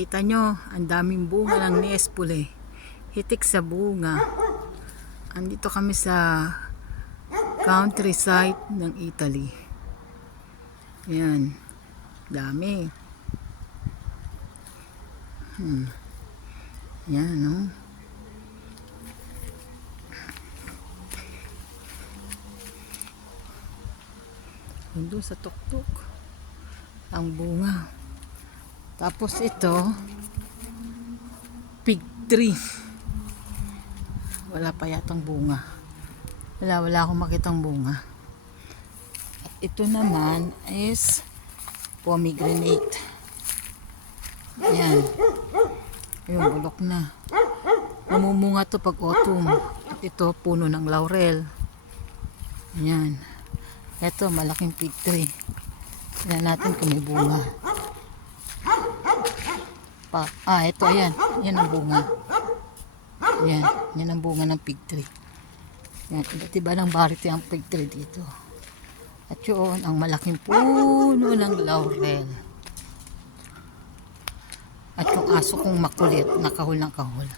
Kita nyo, ang daming bunga ng Nespole. Hitik sa bunga. Andito kami sa countryside ng Italy. Yan. Dami. Yan, no? Doon sa tuktok ang bunga. Tapos ito fig tree. Wala pa yatang bunga. Wala akong makitang bunga. At ito naman is pomegranate. Yan. Yung bulok na. Namumunga to pag autumn. At ito puno ng laurel. Yan. Ito malaking fig tree. Tingnan natin kung may bunga. Ito ayan. Yan ang bunga. Yan. Yan ang bunga ng fig tree. Yan. Iba't iba ng variety ang fig tree dito. At yun, ang malaking puno ng laurel. At yung aso kong makulit, nakahul ng kahul.